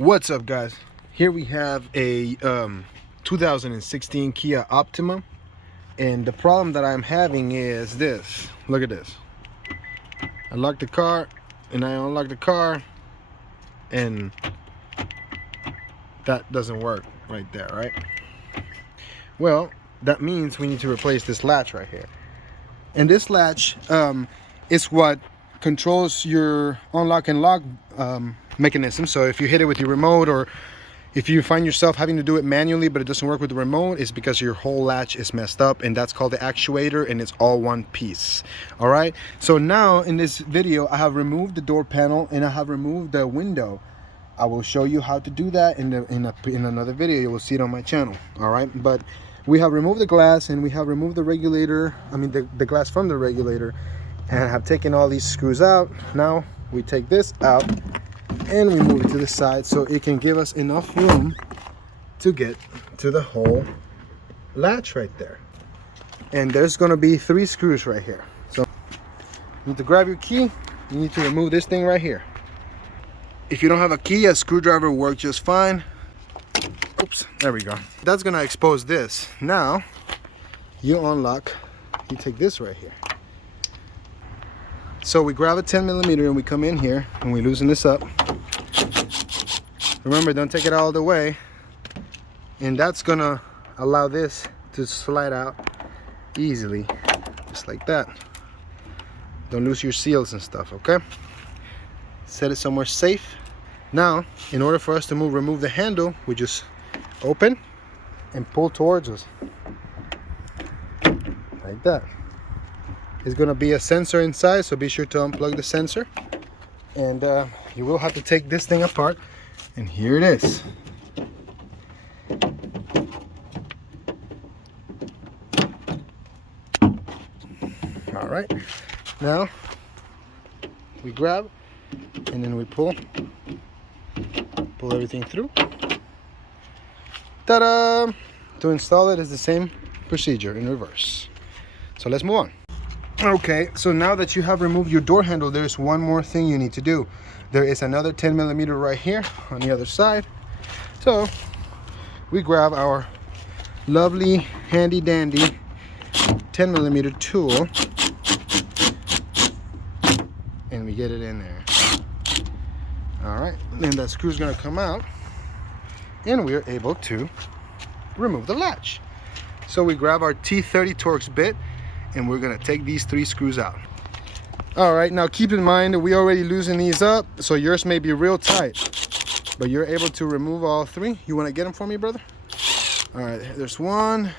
What's up, guys? Here we have a 2016 Kia Optima, and the problem that I'm having is this. Look at this. I locked the car and I unlocked the car, and that doesn't work right there, right? Well, that means we need to replace this latch right here. And this latch is what controls your unlock and lock mechanism. So if you hit it with your remote, or if you find yourself having to do it manually but it doesn't work with the remote, it's because your whole latch is messed up, and that's called the actuator, and it's all one piece. All right, so now in this video I have removed the door panel and I have removed the window. I will show you how to do that in another video. You will see it on my channel. All right, but we have removed the glass and we have removed the regulator, the glass from the regulator, and I have taken all these screws out. Now we take this out and we move it to the side so it can give us enough room to get to the whole latch right there. And there's going to be 3 screws right here. So you need to grab your key. You need to remove this thing right here. If you don't have a key, a screwdriver will work just fine. Oops, there we go. That's going to expose this. Now you unlock, you take this right here. So we grab a 10mm and we come in here and we loosen this up. Remember, don't take it all the way, and that's gonna allow this to slide out easily, just like that. Don't lose your seals and stuff, okay? Set it somewhere safe. Now, in order for us to remove the handle, we just open and pull towards us, like that. It's gonna be a sensor inside, so be sure to unplug the sensor, and you will have to take this thing apart. And here it is. All right, now we grab and then we pull everything through. Ta-da! To install it is the same procedure in reverse. So let's move on. Okay, so now that you have removed your door handle, there's one more thing you need to do. There is another 10mm right here on the other side. So we grab our lovely handy dandy 10mm tool and we get it in there. All right, then that screw's gonna come out and we're able to remove the latch. So we grab our T30 Torx bit and we're gonna take these 3 screws out. All right, now keep in mind that we already loosened these up, so yours may be real tight, but you're able to remove all 3. You want to get them for me, brother? All right, there's 1,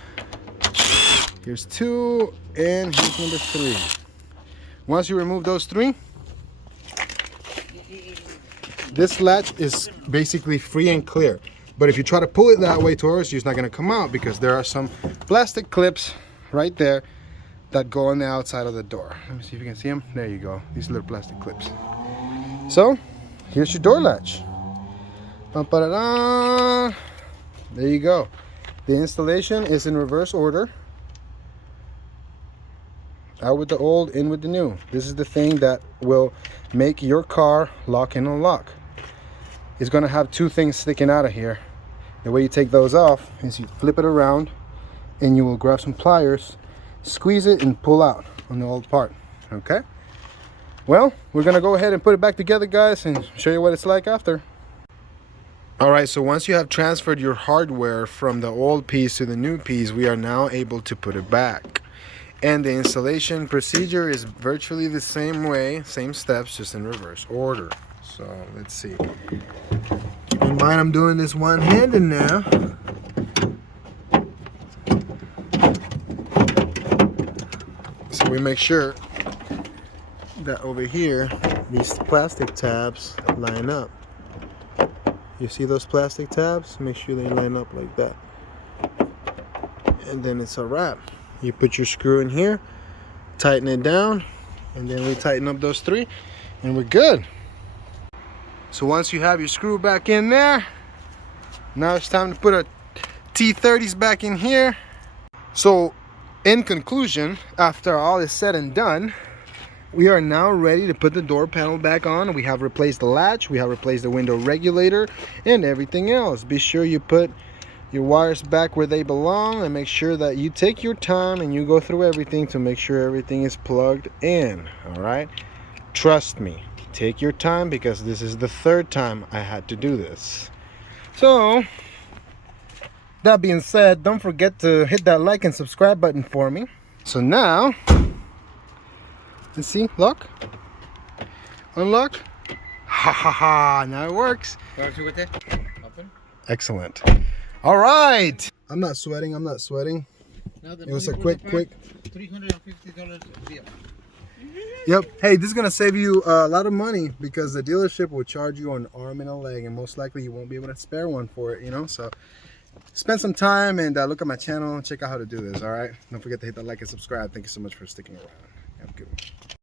here's 2, and here's number 3. Once you remove those 3, this latch is basically free and clear. But if you try to pull it that way towards you, it's not going to come out, because there are some plastic clips right there that go on the outside of the door. Let me see if you can see them. There you go, these little plastic clips. So here's your door latch. There you go. The installation is in reverse order. Out with the old, in with the new. This is the thing that will make your car lock and unlock. It's going to have 2 things sticking out of here. The way you take those off is you flip it around and you will grab some pliers, squeeze it, and pull out on the old part. Okay, well, we're gonna go ahead and put it back together, guys, and show you what it's like after. All right, so once you have transferred your hardware from the old piece to the new piece, we are now able to put it back, and the installation procedure is virtually the same way, same steps, just in reverse order. So let's see. Keep in mind, I'm doing this one-handed now. So we make sure that over here, these plastic tabs line up. You see those plastic tabs? Make sure they line up like that. And then it's a wrap. You put your screw in here, tighten it down, and then we tighten up those 3, and we're good. So once you have your screw back in there, now it's time to put our T30s back in here. So in conclusion, after all is said and done, we are now ready to put the door panel back on. We have replaced the latch, we have replaced the window regulator, and everything else. Be sure you put your wires back where they belong, and make sure that you take your time and you go through everything to make sure everything is plugged in. All right, trust me, take your time, because this is the third time I had to do this. So that being said, don't forget to hit that like and subscribe button for me. So now, let's see, lock, unlock, ha ha ha, now it works. Open. Excellent. All right. I'm not sweating. It was a quick. $350 deal. Yep. Hey, this is gonna save you a lot of money, because the dealership will charge you an arm and a leg, and most likely you won't be able to spare one for it, you know. So spend some time and look at my channel and check out how to do this. All right. Don't forget to hit that like and subscribe. Thank you so much for sticking around. Have a good one.